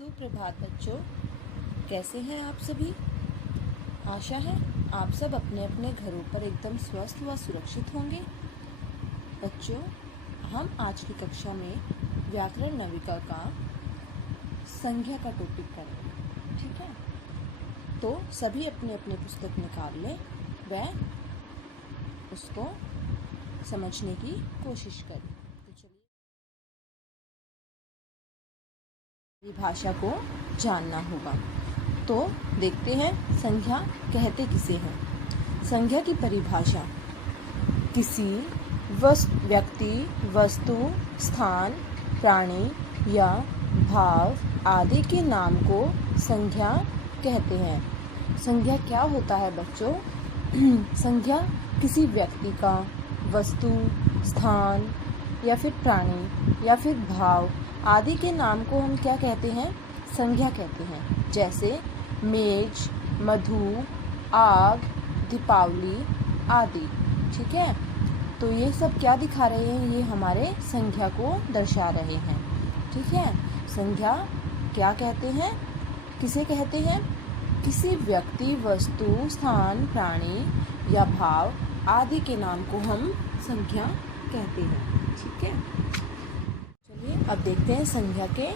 सुप्रभात बच्चों, कैसे हैं आप सभी। आशा है आप सब अपने अपने घरों पर एकदम स्वस्थ व सुरक्षित होंगे। बच्चों, हम आज की कक्षा में व्याकरण नविका का संज्ञा का टॉपिक करेंगे, ठीक है। तो सभी अपनी अपनी पुस्तक निकाल लें व उसको समझने की कोशिश करें। तो चलिए परिभाषा को जानना होगा। तो देखते हैं संज्ञा कहते किसे हैं। संज्ञा की परिभाषा किसी व्यक्ति, वस्तु, स्थान, प्राणी या भाव आदि के नाम को संज्ञा कहते हैं। संज्ञा क्या होता है बच्चों? संज्ञा किसी व्यक्ति का, वस्तु, स्थान या फिर प्राणी या फिर भाव आदि के नाम को हम क्या कहते हैं? संज्ञा कहते हैं। जैसे मेज, मधु, आग, दीपावली आदि, ठीक है। तो ये सब क्या दिखा रहे हैं? ये हमारे संज्ञा को दर्शा रहे हैं, ठीक है। संज्ञा क्या कहते हैं? किसे कहते हैं? किसी व्यक्ति, वस्तु, स्थान, प्राणी या भाव आदि के नाम को हम संज्ञा कहते हैं, ठीक है। चलिए अब देखते हैं संज्ञा के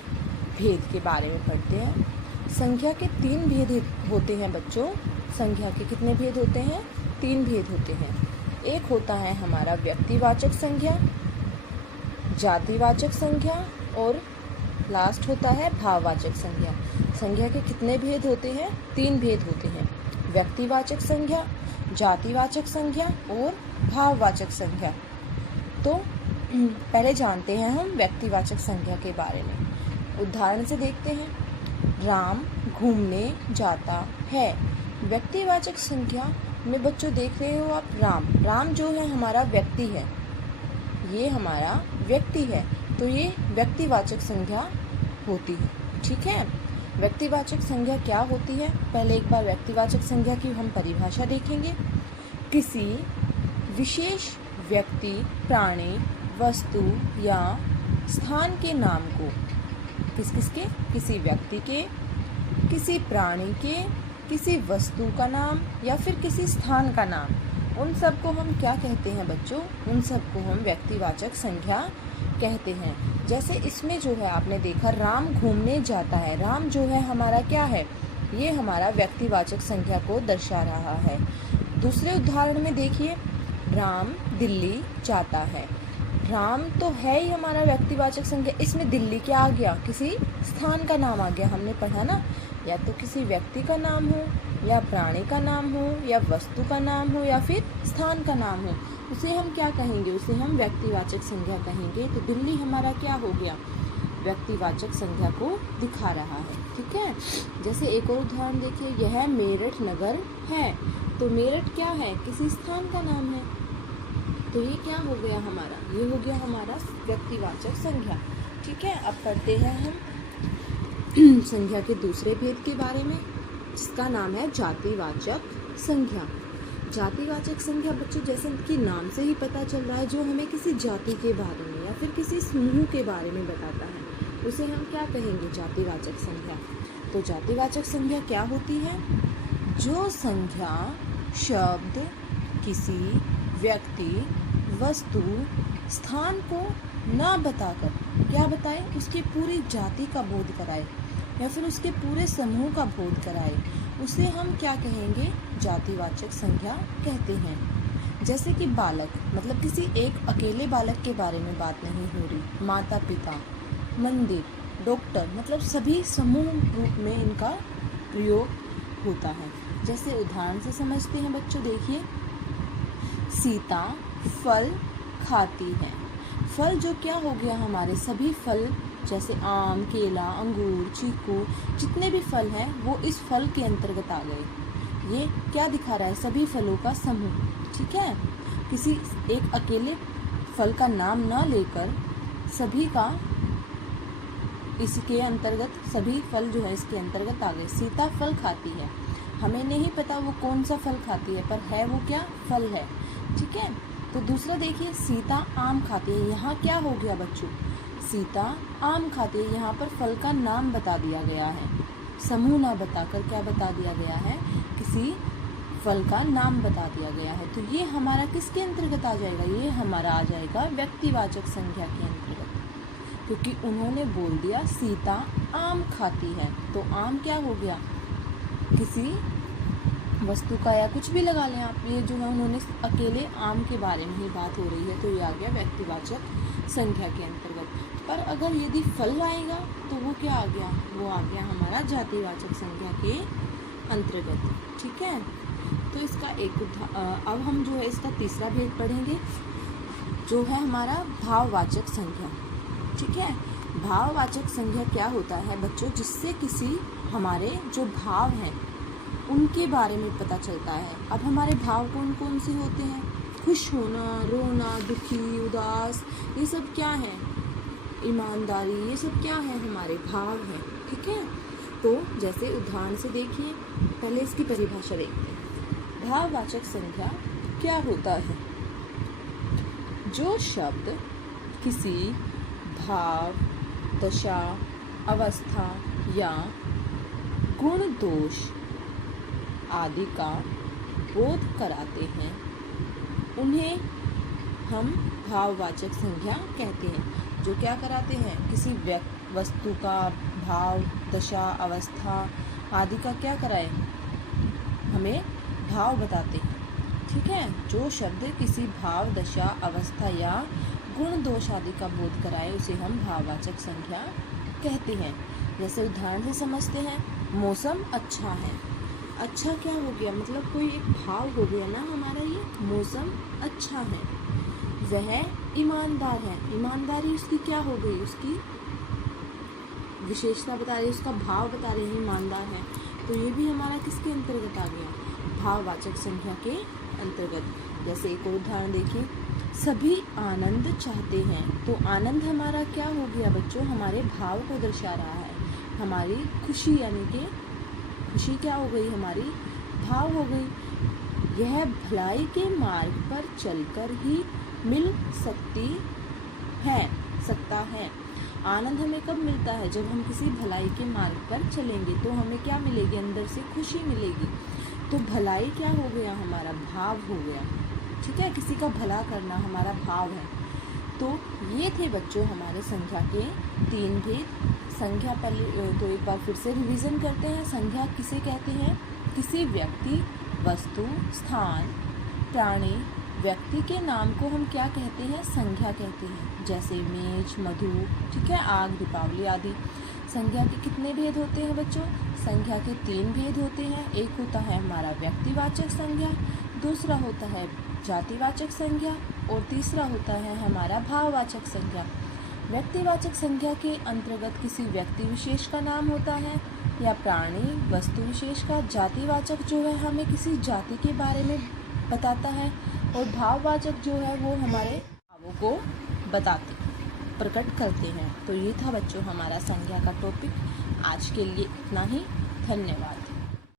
भेद के बारे में पढ़ते हैं। संज्ञा के 3 भेद होते हैं बच्चों। संज्ञा के कितने भेद होते हैं? 3 भेद होते हैं। एक होता है हमारा व्यक्तिवाचक संज्ञा, जातिवाचक संज्ञा और लास्ट होता है भाववाचक संज्ञा। संज्ञा के कितने भेद होते हैं? 3 भेद होते हैं। व्यक्तिवाचक संज्ञा, जातिवाचक संज्ञा और भाववाचक संज्ञा। तो पहले जानते हैं हम व्यक्तिवाचक संज्ञा के बारे में। उदाहरण से देखते हैं। राम घूमने जाता है। व्यक्तिवाचक संज्ञा में बच्चों देख रहे हो आप, राम जो है हमारा व्यक्ति है, ये हमारा व्यक्ति है, तो ये व्यक्तिवाचक संज्ञा होती है, ठीक है। व्यक्तिवाचक संज्ञा क्या होती है? पहले एक बार व्यक्तिवाचक संज्ञा की हम परिभाषा देखेंगे। किसी विशेष व्यक्ति, प्राणी, वस्तु या स्थान के नाम को, किसके? किसी व्यक्ति के, किसी प्राणी के, किसी वस्तु का नाम या फिर किसी स्थान का नाम, उन सब को हम क्या कहते हैं बच्चों? उन सब को हम व्यक्तिवाचक संज्ञा कहते हैं। जैसे इसमें जो है आपने देखा, राम घूमने जाता है। राम जो है हमारा क्या है? ये हमारा व्यक्तिवाचक संज्ञा को दर्शा रहा है। दूसरे उदाहरण में देखिए, राम दिल्ली जाता है। राम तो है ही हमारा व्यक्तिवाचक संज्ञा, इसमें दिल्ली क्या आ गया? किसी स्थान का नाम आ गया। हमने पढ़ा ना, या तो किसी व्यक्ति का नाम हो, या प्राणी का नाम हो, या वस्तु का नाम हो, या फिर स्थान का नाम हो, उसे हम क्या कहेंगे? उसे हम व्यक्तिवाचक संज्ञा कहेंगे। तो दिल्ली हमारा क्या हो गया? व्यक्तिवाचक संज्ञा को दिखा रहा है, ठीक है। जैसे एक और उदाहरण देखिए, यह मेरठ नगर है। तो मेरठ क्या है? किसी स्थान का नाम है। तो ये क्या हो गया हमारा? ये हो गया हमारा व्यक्तिवाचक संज्ञा, ठीक है। अब पढ़ते हैं हम संज्ञा के दूसरे भेद के बारे में, जिसका नाम है जातिवाचक संज्ञा। जातिवाचक संज्ञा बच्चों, जैसे कि नाम से ही पता चल रहा है, जो हमें किसी जाति के बारे में या फिर किसी समूह के बारे में बताता है, उसे हम क्या कहेंगे? जातिवाचक संज्ञा। तो जातिवाचक संज्ञा क्या होती है? जो संज्ञा शब्द किसी व्यक्ति, वस्तु, स्थान को ना बताकर क्या बताए? उसकी पूरी जाति का बोध कराए या फिर उसके पूरे समूह का बोध कराए, उसे हम क्या कहेंगे? जातिवाचक संज्ञा कहते हैं। जैसे कि बालक, मतलब किसी एक अकेले बालक के बारे में बात नहीं हो रही। माता पिता, मंदिर, डॉक्टर, मतलब सभी समूह रूप में इनका प्रयोग होता है। जैसे उदाहरण से समझते हैं बच्चों, देखिए, सीता फल खाती है। फल जो क्या हो गया? हमारे सभी फल, जैसे आम, केला, अंगूर, चीकू, जितने भी फल हैं वो इस फल के अंतर्गत आ गए। ये क्या दिखा रहा है? सभी फलों का समूह, ठीक है। किसी एक अकेले फल का नाम ना लेकर सभी का इसके अंतर्गत, सभी फल जो है इसके अंतर्गत आ गए। सीता फल खाती है, हमें नहीं पता वो कौन सा फल खाती है, पर है वो क्या? फल है, ठीक है। तो दूसरा देखिए, सीता आम खाती है। यहाँ क्या हो गया बच्चों? सीता आम खाती है। यहाँ पर फल का नाम बता दिया गया है, समूह ना बताकर क्या बता दिया गया है, किसी फल का नाम बता दिया गया है। तो ये हमारा किसके अंतर्गत आ जाएगा, ये हमारा आ जाएगा व्यक्तिवाचक संज्ञा के अंतर्गत, क्योंकि उन्होंने बोल दिया सीता आम खाती है। तो आम क्या हो गया, किसी वस्तु का या कुछ भी लगा लें आप, ये जो है उन्होंने अकेले आम के बारे में ही बात हो रही है, तो ये आ गया व्यक्तिवाचक संज्ञा के अंतर्गत। पर अगर यदि फल आएगा तो वो क्या आ गया, वो आ गया हमारा जातिवाचक संज्ञा के अंतर्गत। ठीक है, तो इसका एक अब हम जो है इसका तीसरा भेद पढ़ेंगे, जो है हमारा भाववाचक संज्ञा। ठीक है, भाववाचक संज्ञा क्या होता है बच्चों, जिससे किसी हमारे जो भाव हैं उनके बारे में पता चलता है। अब हमारे भाव कौन कौन से होते हैं, खुश होना, रोना, दुखी, उदास, ये सब क्या है, ईमानदारी, ये सब क्या है, हमारे भाव हैं। ठीक है, तो जैसे उदाहरण से देखिए, पहले इसकी परिभाषा देखते हैं। भाववाचक संज्ञा क्या होता है, जो शब्द किसी भाव, दशा, अवस्था या गुण, दोष आदि का बोध कराते हैं, उन्हें हम भाववाचक संज्ञा कहते हैं। जो क्या कराते हैं, किसी वस्तु का भाव, दशा, अवस्था आदि का क्या कराए, हमें भाव बताते हैं। ठीक है, जो शब्द किसी भाव, दशा, अवस्था या गुण, दोष आदि का बोध कराए उसे हम भाववाचक संज्ञा कहते हैं। जैसे उदाहरण से समझते हैं, मौसम अच्छा है। अच्छा क्या हो गया, मतलब कोई एक भाव हो गया ना हमारा, ये मौसम अच्छा है। वह ईमानदार है, ईमानदारी उसकी क्या हो गई, उसकी विशेषता बता रही है, उसका भाव बता रहे हैं, ईमानदार है। तो ये भी हमारा किसके अंतर्गत आ गया, भाववाचक संज्ञा के अंतर्गत। जैसे एक और उदाहरण देखिए, सभी आनंद चाहते हैं। तो आनंद हमारा क्या हो गया बच्चों, हमारे भाव को दर्शा रहा है, हमारी खुशी, यानी कि खुशी क्या हो गई, हमारी भाव हो गई। यह भलाई के मार्ग पर चलकर ही मिल सकता है। आनंद हमें कब मिलता है, जब हम किसी भलाई के मार्ग पर चलेंगे तो हमें क्या मिलेगी, अंदर से खुशी मिलेगी। तो भलाई क्या हो गया, हमारा भाव हो गया। ठीक है, किसी का भला करना हमारा भाव है। तो ये थे बच्चों हमारे संज्ञा के 3 भेद। संज्ञा पहले तो एक बार फिर से रिवीजन करते हैं। संज्ञा किसे कहते हैं, किसी व्यक्ति, वस्तु, स्थान, प्राणी, व्यक्ति के नाम को हम क्या कहते हैं, संज्ञा कहते हैं। जैसे मेज, मधु, ठीक है, आग, दीपावली आदि। संज्ञा के कितने भेद होते हैं बच्चों, संज्ञा के 3 भेद होते हैं। एक होता है हमारा व्यक्तिवाचक संज्ञा, दूसरा होता है जातिवाचक संज्ञा और तीसरा होता है हमारा भाववाचक संज्ञा। व्यक्तिवाचक संज्ञा के अंतर्गत किसी व्यक्ति विशेष का नाम होता है या प्राणी, वस्तु विशेष का। जातिवाचक जो है हमें किसी जाति के बारे में बताता है और भाववाचक जो है वो हमारे भावों को प्रकट करते हैं। तो ये था बच्चों हमारा संज्ञा का टॉपिक। आज के लिए इतना ही, धन्यवाद।